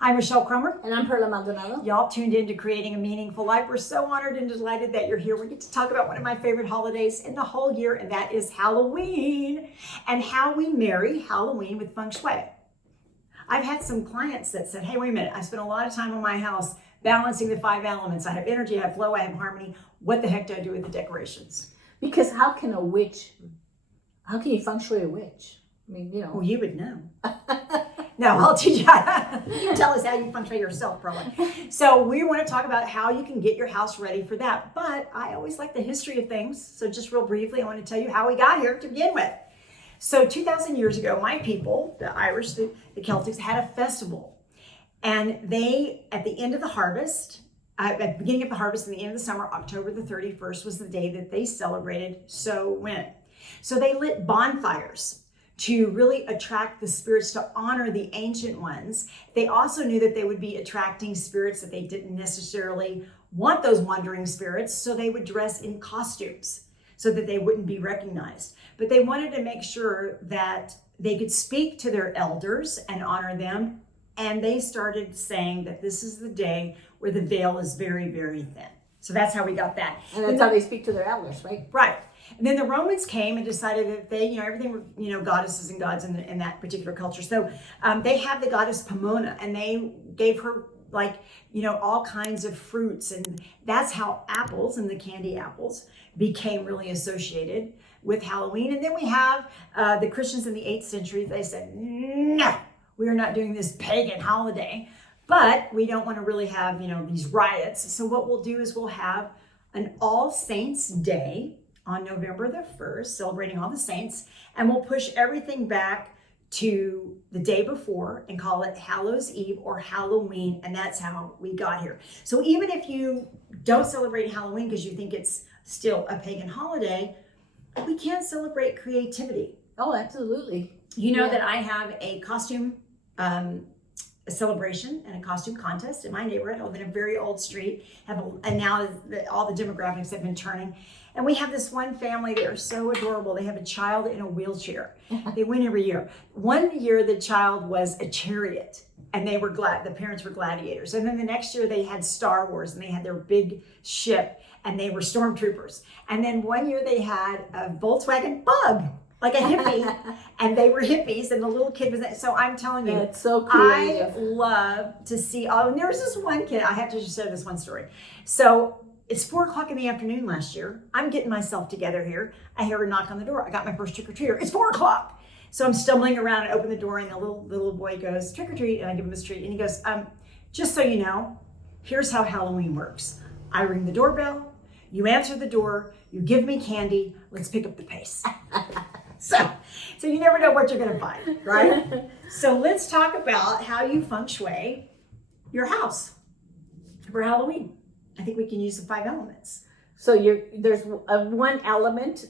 I'm Michelle Cromer. And I'm Perla Maldonado. Y'all tuned in to Creating a Meaningful Life. We're so honored and delighted that you're here. We get to talk about one of my favorite holidays in the whole year, and that is Halloween, and how we marry Halloween with Feng Shui. I've had some clients that said, hey, wait a minute, I spent a lot of time in my house balancing the 5 elements. I have energy, I have flow, I have harmony. What the heck do I do with the decorations? Because how can you feng shui a witch? I mean, Well, you would know. No, I'll teach you. You tell us how you feng shui yourself, Perla. So we want to talk about how you can get your house ready for that. But I always like the history of things. So just real briefly, I want to tell you how we got here to begin with. So 2,000 years ago, my people, the Irish, the Celtics, had a festival. And they, at the end of the harvest, at the beginning of the harvest and the end of the summer, October the 31st was the day that they celebrated Samhain. So they lit bonfires to really attract the spirits, to honor the ancient ones. They also knew that they would be attracting spirits that they didn't necessarily want, those wandering spirits, so they would dress in costumes so that they wouldn't be recognized. But they wanted to make sure that they could speak to their elders and honor them, and they started saying that this is the day where the veil is very, very thin. So that's how we got that. and that's how they speak to their elders, right? Right. And then the Romans came and decided that they, everything were, goddesses and gods in that particular culture. So they have the goddess Pomona, and they gave her all kinds of fruits. And that's how apples and the candy apples became really associated with Halloween. And then we have the Christians in the 8th century. They said, no, we are not doing this pagan holiday, but we don't want to really have, these riots. So what we'll do is we'll have an All Saints Day on November the 1st, celebrating all the saints, and we'll push everything back to the day before and call it Hallows Eve or Halloween, and that's how we got here. So even if you don't celebrate Halloween because you think it's still a pagan holiday, we can celebrate creativity. Oh, absolutely. You know that I have a costume a celebration and a costume contest in my neighborhood. I live in a very old street, and now all the demographics have been turning. And we have this one family that are so adorable. They have a child in a wheelchair. They win every year. One year, the child was a chariot, and they were the parents were gladiators. And then the next year, they had Star Wars, and they had their big ship, and they were stormtroopers. And then one year, they had a Volkswagen Bug, like a hippie, and they were hippies, and the little kid was that. So I'm telling you, it's so creative. I love to see. Oh, and there was this one kid. I have to just share this one story. So it's 4 o'clock in the afternoon last year. I'm getting myself together here. I hear a knock on the door. I got my first trick or treater. It's 4 o'clock. So I'm stumbling around and open the door, and the little boy goes, trick or treat, and I give him his treat, and he goes, just so you know, here's how Halloween works. I ring the doorbell, you answer the door, you give me candy, let's pick up the pace. So you never know what you're going to find, right? So let's talk about how you feng shui your house for Halloween. I think we can use the 5 elements. So there's one element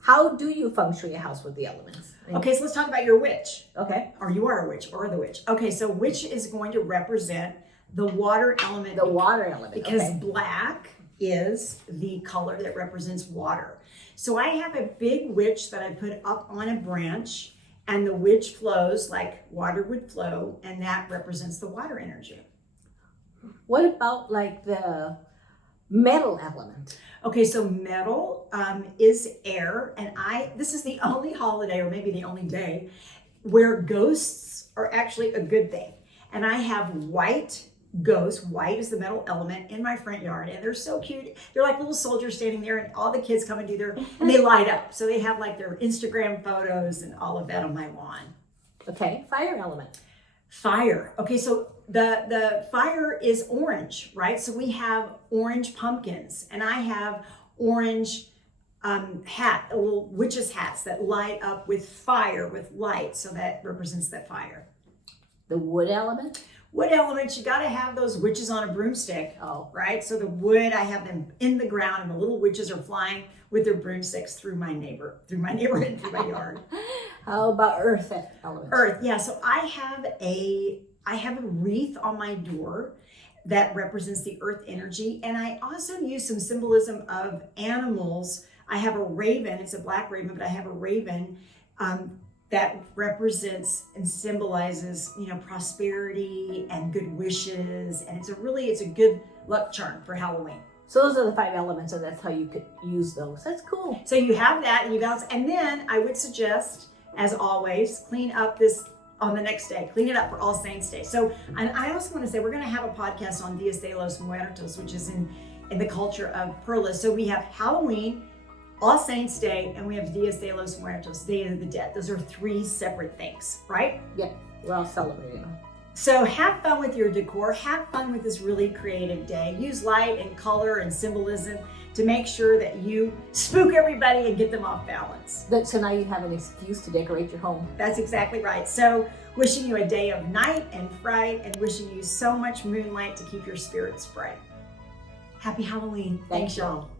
how do you feng shui a house with the elements? Okay, so let's talk about your witch. Okay. Or you are a witch, or the witch. Okay, so witch is going to represent the water element. The water element. Because black is the color that represents water. So I have a big witch that I put up on a branch, and the witch flows like water would flow, and that represents the water energy. What about the metal element? Okay, so metal is air, and this is the only holiday, or maybe the only day, where ghosts are actually a good thing. And I have white ghosts. White is the metal element in my front yard, and they're so cute. They're like little soldiers standing there, and all the kids come and and they light up. So they have their Instagram photos and all of that on my lawn. Okay, fire element. Fire. Okay, so the fire is orange, right? So we have orange pumpkins, and I have orange little witches' hats that light up with fire, with light. So that represents that fire. The wood element. Wood elements, you got to have those witches on a broomstick. Oh, right. So the wood, I have them in the ground, and the little witches are flying with their broomsticks through my neighborhood, through my yard. How about earth element? Earth, yeah. So I have a wreath on my door that represents the earth energy, and I also use some symbolism of animals. I have a raven. It's a black raven, but I have a raven that represents and symbolizes, prosperity and good wishes. And it's a good luck charm for Halloween. So those are the 5 elements, and that's how you could use those. That's cool. So you have that and you balance. And then I would suggest, as always, clean up this on the next day. Clean it up for All Saints Day. So, and I also want to say we're going to have a podcast on Dias de los Muertos, which is in the culture of Perla. So we have Halloween, All Saints Day, and we have Dias de los Muertos, Day of the Dead. Those are 3 separate things, right? Yeah, we're all celebrating them. So have fun with your decor. Have fun with this really creative day. Use light and color and symbolism to make sure that you spook everybody and get them off balance. So now you have an excuse to decorate your home. That's exactly right. So wishing you a day of night and fright, and wishing you so much moonlight to keep your spirits bright. Happy Halloween. Thanks, y'all.